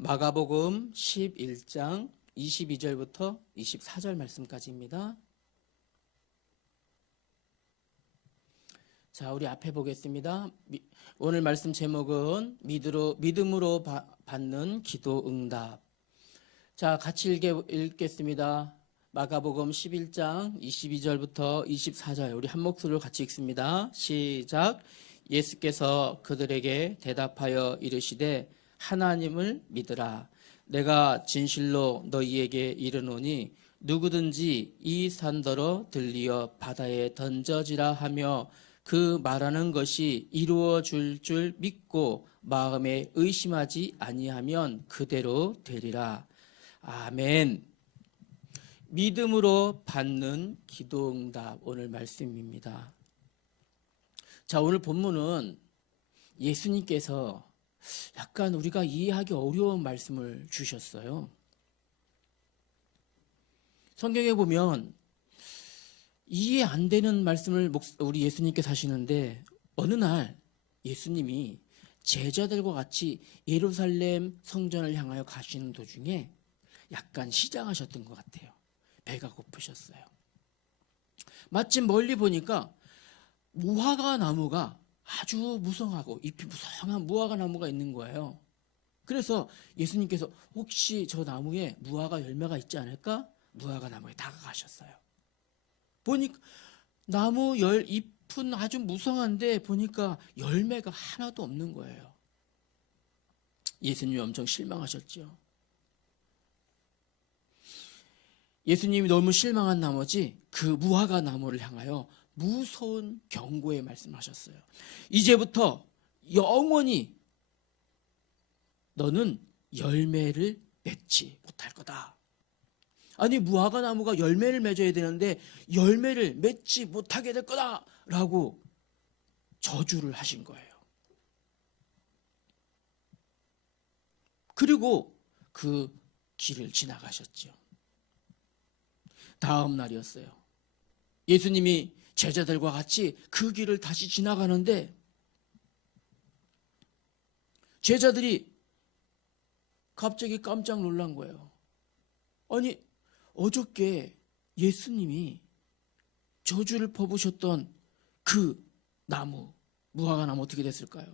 마가복음 11장 22절부터 24절 말씀까지입니다. 자, 우리 앞에 보겠습니다. 오늘 말씀 제목은 믿음으로 받는 기도 응답. 자, 같이 읽겠습니다. 마가복음 11장 22절부터 24절 우리 한 목소리로 같이 읽습니다. 시작. 예수께서 그들에게 대답하여 이르시되 하나님을 믿으라. 내가 진실로 너희에게 이르노니 누구든지 이 산더러 들리어 바다에 던져지라 하며 그 말하는 것이 이루어질 줄 믿고 마음에 의심하지 아니하면 그대로 되리라. 아멘. 믿음으로 받는 기도응답 오늘 말씀입니다. 자, 오늘 본문은 예수님께서 약간 우리가 이해하기 어려운 말씀을 주셨어요. 성경에 보면 이해 안 되는 말씀을 우리 예수님께서 하시는데 어느 날 예수님이 제자들과 같이 예루살렘 성전을 향하여 가시는 도중에 약간 시장하셨던 것 같아요. 배가 고프셨어요. 마침 멀리 보니까 무화과 나무가 아주 무성하고 잎이 무성한 무화과 나무가 있는 거예요. 그래서 예수님께서 혹시 저 나무에 무화과 열매가 있지 않을까? 무화과 나무에 다가가셨어요. 보니까 나무 잎은 아주 무성한데 보니까 열매가 하나도 없는 거예요. 예수님이 엄청 실망하셨죠. 예수님이 너무 실망한 나머지 그 무화과 나무를 향하여 무서운 경고의 말씀하셨어요. 이제부터 영원히 너는 열매를 맺지 못할 거다. 아니, 무화과 나무가 열매를 맺어야 되는데 열매를 맺지 못하게 될 거다 라고 저주를 하신 거예요. 그리고 그 길을 지나가셨죠. 다음 날이었어요. 예수님이 제자들과 같이 그 길을 다시 지나가는데 제자들이 갑자기 깜짝 놀란 거예요. 아니, 어저께 예수님이 저주를 퍼부으셨던 그 나무, 무화과 나무 어떻게 됐을까요?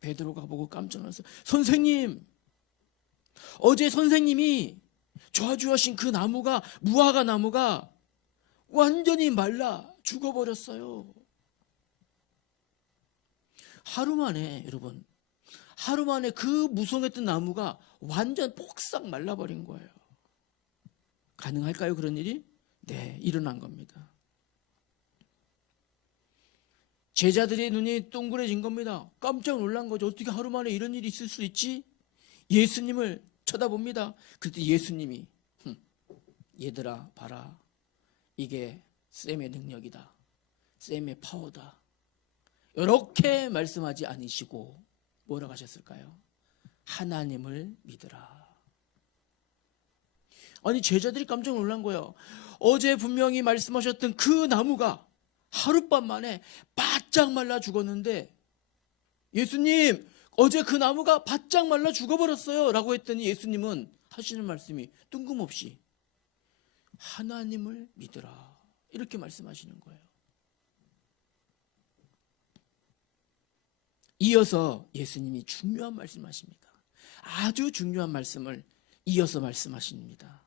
베드로가 보고 깜짝 놀랐어요. 선생님, 어제 선생님이 저주하신 그 나무가, 무화과 나무가 완전히 말라 죽어버렸어요. 하루 만에, 여러분, 하루 만에 그 무성했던 나무가 완전 폭삭 말라버린 거예요. 가능할까요, 그런 일이? 네, 일어난 겁니다. 제자들의 눈이 동그래진 겁니다. 깜짝 놀란 거죠. 어떻게 하루 만에 이런 일이 있을 수 있지? 예수님을 쳐다봅니다. 그때 예수님이 얘들아 봐라. 이게 쌤의 능력이다. 쌤의 파워다. 이렇게 말씀하지 않으시고 뭐라고 하셨을까요? 하나님을 믿으라. 아니, 제자들이 깜짝 놀란 거예요. 어제 분명히 말씀하셨던 그 나무가 하룻밤 만에 바짝 말라 죽었는데 예수님, 어제 그 나무가 바짝 말라 죽어버렸어요 라고 했더니 예수님은 하시는 말씀이 뜬금없이 하나님을 믿으라 이렇게 말씀하시는 거예요. 이어서 예수님이 중요한 말씀하십니다. 아주 중요한 말씀을 이어서 말씀하십니다.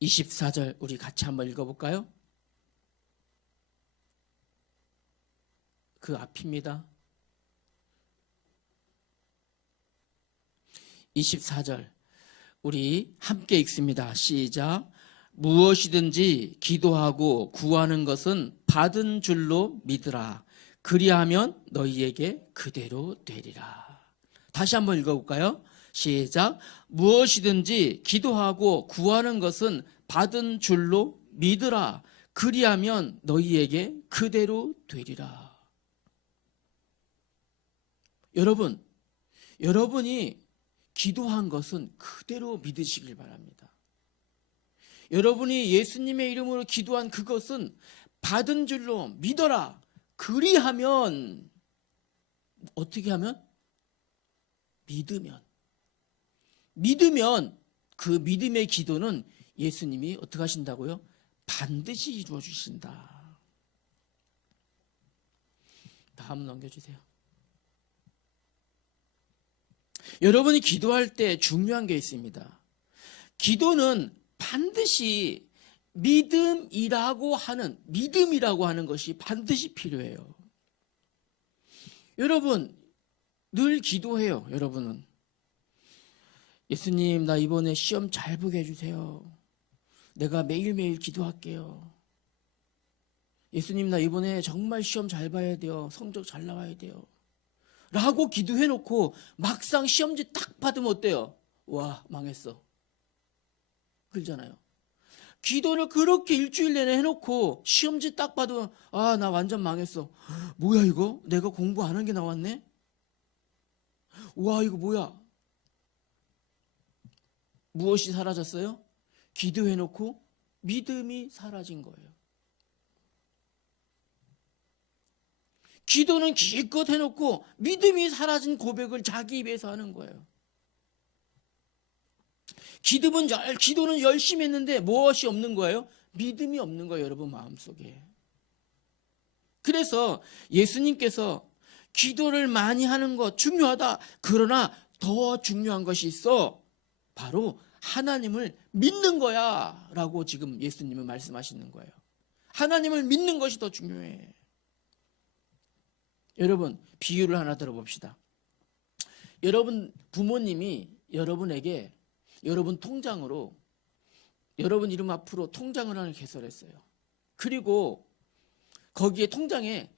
24절 우리 같이 한번 읽어볼까요? 그 앞입니다. 24절 우리 함께 읽습니다. 시작. 무엇이든지 기도하고 구하는 것은 받은 줄로 믿으라. 그리하면 너희에게 그대로 되리라. 다시 한번 읽어볼까요? 시작. 무엇이든지 기도하고 구하는 것은 받은 줄로 믿으라. 그리하면 너희에게 그대로 되리라. 여러분이 기도한 것은 그대로 믿으시길 바랍니다. 여러분이 예수님의 이름으로 기도한 그것은 받은 줄로 믿어라. 그리하면, 어떻게 하면? 믿으면, 믿으면 그 믿음의 기도는 예수님이 어떻게 하신다고요? 반드시 이루어 주신다. 다음 넘겨주세요. 여러분이 기도할 때 중요한 게 있습니다. 기도는 반드시 믿음이라고 하는 것이 반드시 필요해요. 여러분, 늘 기도해요. 여러분은 예수님, 나 이번에 시험 잘 보게 해주세요. 내가 매일매일 기도할게요. 예수님, 나 이번에 정말 시험 잘 봐야 돼요. 성적 잘 나와야 돼요. 라고 기도해놓고 막상 시험지 딱 받으면 어때요? 와, 망했어. 그러잖아요. 기도를 그렇게 일주일 내내 해놓고 시험지 딱 봐도 아, 나 완전 망했어. 뭐야 이거? 내가 공부 안 한 게 나왔네? 와, 이거 뭐야? 무엇이 사라졌어요? 기도해놓고 믿음이 사라진 거예요. 기도는 기껏 해놓고 믿음이 사라진 고백을 자기 입에서 하는 거예요. 기도는 열심히 했는데 무엇이 없는 거예요? 믿음이 없는 거예요, 여러분 마음속에. 그래서 예수님께서 기도를 많이 하는 것 중요하다. 그러나 더 중요한 것이 있어. 바로 하나님을 믿는 거야 라고 지금 예수님은 말씀하시는 거예요. 하나님을 믿는 것이 더 중요해. 여러분, 비유를 하나 들어봅시다. 여러분 부모님이 여러분에게 여러분 통장으로 여러분 이름 앞으로 통장을 하나 개설했어요. 그리고 거기에 통장에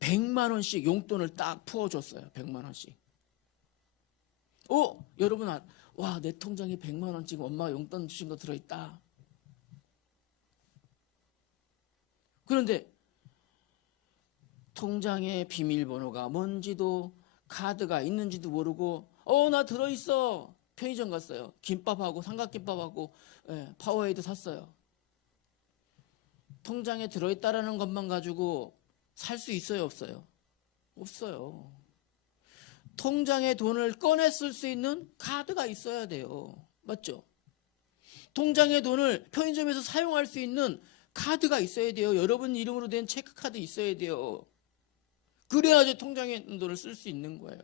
100만 원씩 용돈을 딱 풀어줬어요. 100만 원씩. 여러분, 와, 내 통장에 100만 원 지금 엄마가 용돈 주신 거 들어있다. 그런데 통장에 비밀번호가 뭔지도 카드가 있는지도 모르고 나 들어있어. 편의점 갔어요. 김밥하고 삼각김밥하고 파워에이드 샀어요. 통장에 들어있다라는 것만 가지고 살 수 있어요, 없어요? 없어요. 통장에 돈을 꺼내 쓸 수 있는 카드가 있어야 돼요. 맞죠? 통장에 돈을 편의점에서 사용할 수 있는 카드가 있어야 돼요. 여러분 이름으로 된 체크카드 있어야 돼요. 그래야지 통장에 있는 돈을 쓸 수 있는 거예요.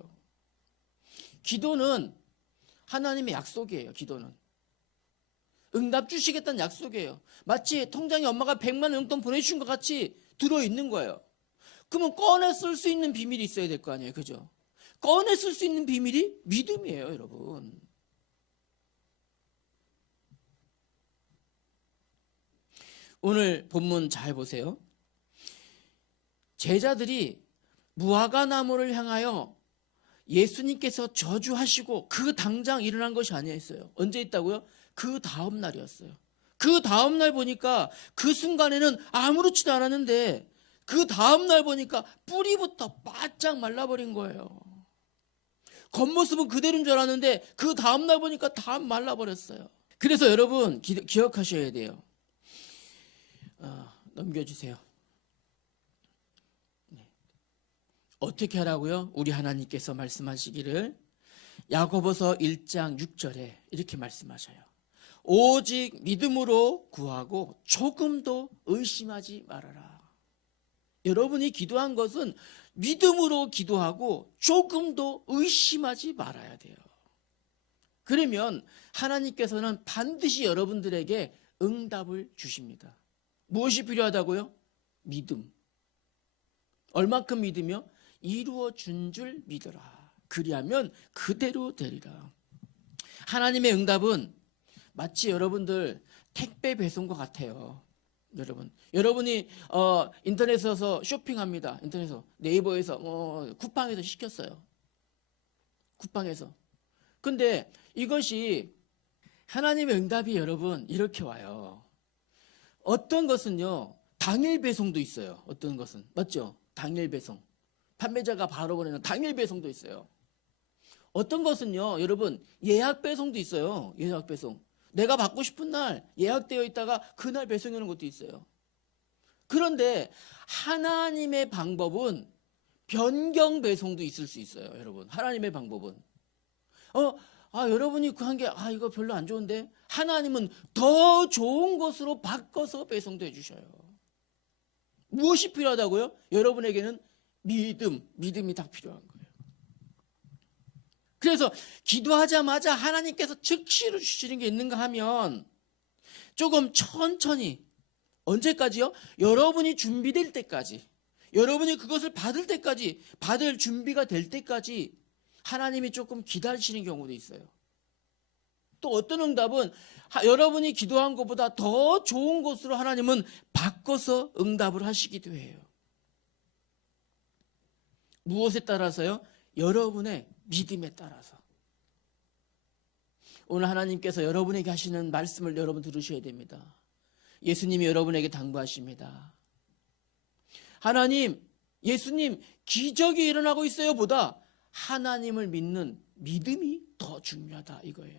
기도는 하나님의 약속이에요. 기도는 응답 주시겠다는 약속이에요. 마치 통장에 엄마가 100만 원 용돈 보내주신 것 같이 들어있는 거예요. 그러면 꺼내 쓸 수 있는 비밀이 있어야 될 거 아니에요. 그죠? 꺼내 쓸 수 있는 비밀이 믿음이에요, 여러분. 오늘 본문 잘 보세요. 제자들이 무화과 나무를 향하여 예수님께서 저주하시고 그 당장 일어난 것이 아니었어요. 언제 있다고요? 그 다음 날이었어요. 그 다음 날 보니까 그 순간에는 아무렇지도 않았는데 그 다음 날 보니까 뿌리부터 바짝 말라버린 거예요. 겉모습은 그대로인 줄 알았는데 그 다음 날 보니까 다 말라버렸어요. 그래서 여러분 기억하셔야 돼요. 넘겨주세요. 어떻게 하라고요? 우리 하나님께서 말씀하시기를 야고보서 1장 6절에 이렇게 말씀하셔요. 오직 믿음으로 구하고 조금도 의심하지 말아라. 여러분이 기도한 것은 믿음으로 기도하고 조금도 의심하지 말아야 돼요. 그러면 하나님께서는 반드시 여러분들에게 응답을 주십니다. 무엇이 필요하다고요? 믿음. 얼마큼 믿으며? 이루어 준 줄 믿어라. 그리하면 그대로 되리라. 하나님의 응답은 마치 여러분들 택배 배송과 같아요. 여러분이 인터넷에서 쇼핑합니다. 인터넷에서 네이버에서 쿠팡에서 시켰어요. 쿠팡에서. 근데 이것이 하나님의 응답이 여러분 이렇게 와요. 어떤 것은요 당일 배송도 있어요. 어떤 것은 맞죠? 당일 배송. 판매자가 바로 보내는 당일 배송도 있어요. 어떤 것은요 여러분 예약 배송도 있어요. 예약 배송. 내가 받고 싶은 날 예약되어 있다가 그날 배송해 오는 것도 있어요. 그런데 하나님의 방법은 변경 배송도 있을 수 있어요. 여러분 하나님의 방법은 여러분이 그 한 게 이거 별로 안 좋은데 하나님은 더 좋은 것으로 바꿔서 배송해 주셔요. 무엇이 필요하다고요? 여러분에게는 믿음이 딱 필요한 거예요. 그래서 기도하자마자 하나님께서 즉시로 주시는 게 있는가 하면 조금 천천히, 언제까지요? 여러분이 준비될 때까지, 여러분이 그것을 받을 때까지, 받을 준비가 될 때까지 하나님이 조금 기다리시는 경우도 있어요. 또 어떤 응답은 여러분이 기도한 것보다 더 좋은 것으로 하나님은 바꿔서 응답을 하시기도 해요. 무엇에 따라서요? 여러분의 믿음에 따라서. 오늘 하나님께서 여러분에게 하시는 말씀을 여러분 들으셔야 됩니다. 예수님이 여러분에게 당부하십니다. 하나님, 예수님, 기적이 일어나고 있어요 보다 하나님을 믿는 믿음이 더 중요하다 이거예요.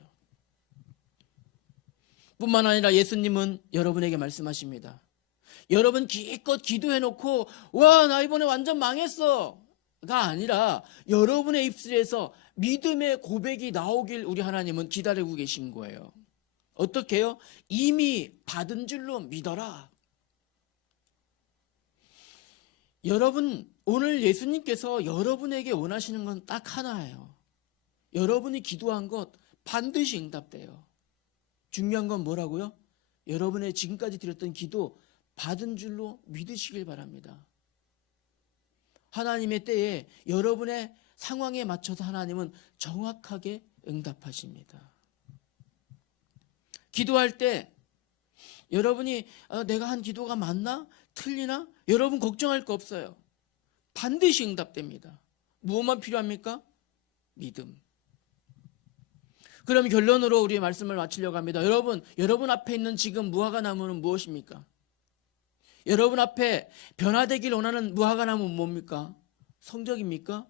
뿐만 아니라 예수님은 여러분에게 말씀하십니다. 여러분 기껏 기도해놓고 와, 나 이번에 완전 망했어 가 아니라 여러분의 입술에서 믿음의 고백이 나오길 우리 하나님은 기다리고 계신 거예요. 어떻게 해요? 이미 받은 줄로 믿어라. 여러분, 오늘 예수님께서 여러분에게 원하시는 건 딱 하나예요. 여러분이 기도한 것 반드시 응답돼요. 중요한 건 뭐라고요? 여러분의 지금까지 드렸던 기도 받은 줄로 믿으시길 바랍니다. 하나님의 때에 여러분의 상황에 맞춰서 하나님은 정확하게 응답하십니다. 기도할 때 여러분이 내가 한 기도가 맞나? 틀리나? 여러분 걱정할 거 없어요. 반드시 응답됩니다. 무엇만 필요합니까? 믿음. 그럼 결론으로 우리의 말씀을 마치려고 합니다. 여러분 앞에 있는 지금 무화과 나무는 무엇입니까? 여러분 앞에 변화되길 원하는 무화과 나무는 뭡니까? 성적입니까?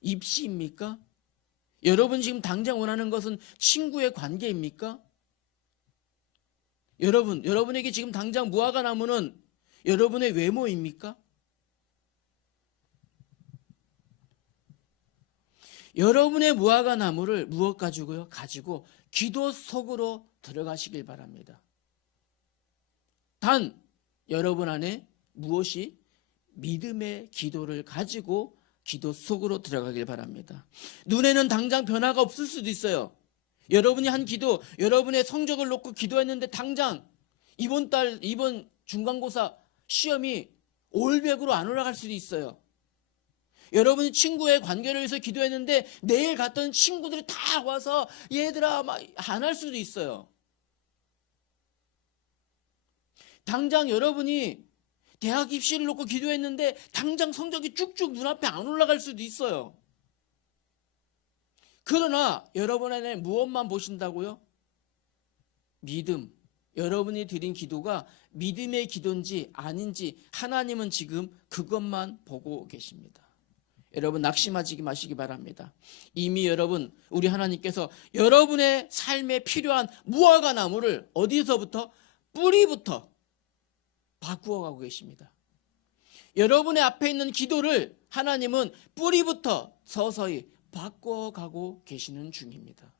입시입니까? 여러분 지금 당장 원하는 것은 친구의 관계입니까? 여러분에게 지금 당장 무화과 나무는 여러분의 외모입니까? 여러분의 무화과 나무를 무엇 가지고요? 가지고 기도 속으로 들어가시길 바랍니다. 단 여러분 안에 무엇이 믿음의 기도를 가지고 기도 속으로 들어가길 바랍니다. 눈에는 당장 변화가 없을 수도 있어요. 여러분이 한 기도, 여러분의 성적을 놓고 기도했는데 당장 이번 중간고사 시험이 올백으로 안 올라갈 수도 있어요. 여러분이 친구의 관계를 위해서 기도했는데 내일 갔던 친구들이 다 와서 얘들아 막 안 할 수도 있어요. 당장 여러분이 대학 입시를 놓고 기도했는데 당장 성적이 쭉쭉 눈앞에 안 올라갈 수도 있어요. 그러나 여러분 안에 무엇만 보신다고요? 믿음. 여러분이 드린 기도가 믿음의 기도인지 아닌지 하나님은 지금 그것만 보고 계십니다. 여러분 낙심하지 마시기 바랍니다. 이미 우리 하나님께서 여러분의 삶에 필요한 무화과 나무를 어디서부터? 뿌리부터 바꾸어가고 계십니다. 여러분의 앞에 있는 기도를 하나님은 뿌리부터 서서히 바꿔가고 계시는 중입니다.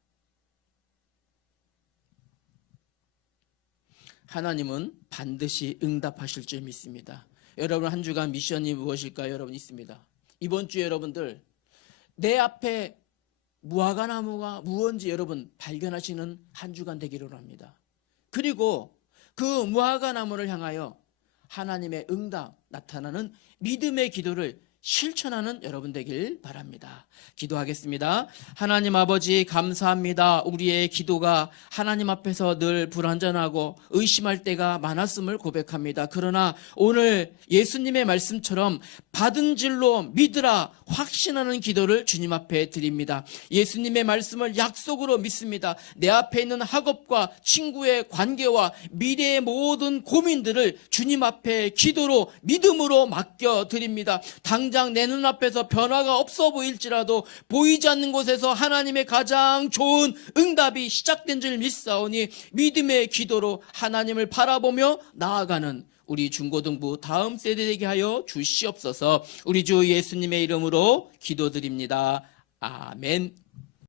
하나님은 반드시 응답하실 줄 믿습니다. 여러분 한 주간 미션이 무엇일까요? 여러분 있습니다. 이번 주에 여러분들 내 앞에 무화과 나무가 무엇인지 여러분 발견하시는 한 주간 되기를 합니다. 그리고 그 무화과 나무를 향하여 하나님의 응답 나타나는 믿음의 기도를 실천하는 여러분 되길 바랍니다. 기도하겠습니다. 하나님 아버지 감사합니다. 우리의 기도가 하나님 앞에서 늘 불완전하고 의심할 때가 많았음을 고백합니다. 그러나 오늘 예수님의 말씀처럼 받은 줄로 믿으라 확신하는 기도를 주님 앞에 드립니다. 예수님의 말씀을 약속으로 믿습니다. 내 앞에 있는 학업과 친구의 관계와 미래의 모든 고민들을 주님 앞에 기도로 믿음으로 맡겨드립니다. 당장 내 눈앞에서 변화가 없어 보일지라도 보이지 않는 곳에서 하나님의 가장 좋은 응답이 시작된 줄 믿사오니 믿음의 기도로 하나님을 바라보며 나아가는 우리 중고등부 다음 세대 되게 하여 주시옵소서. 우리 주 예수님의 이름으로 기도드립니다. 아멘.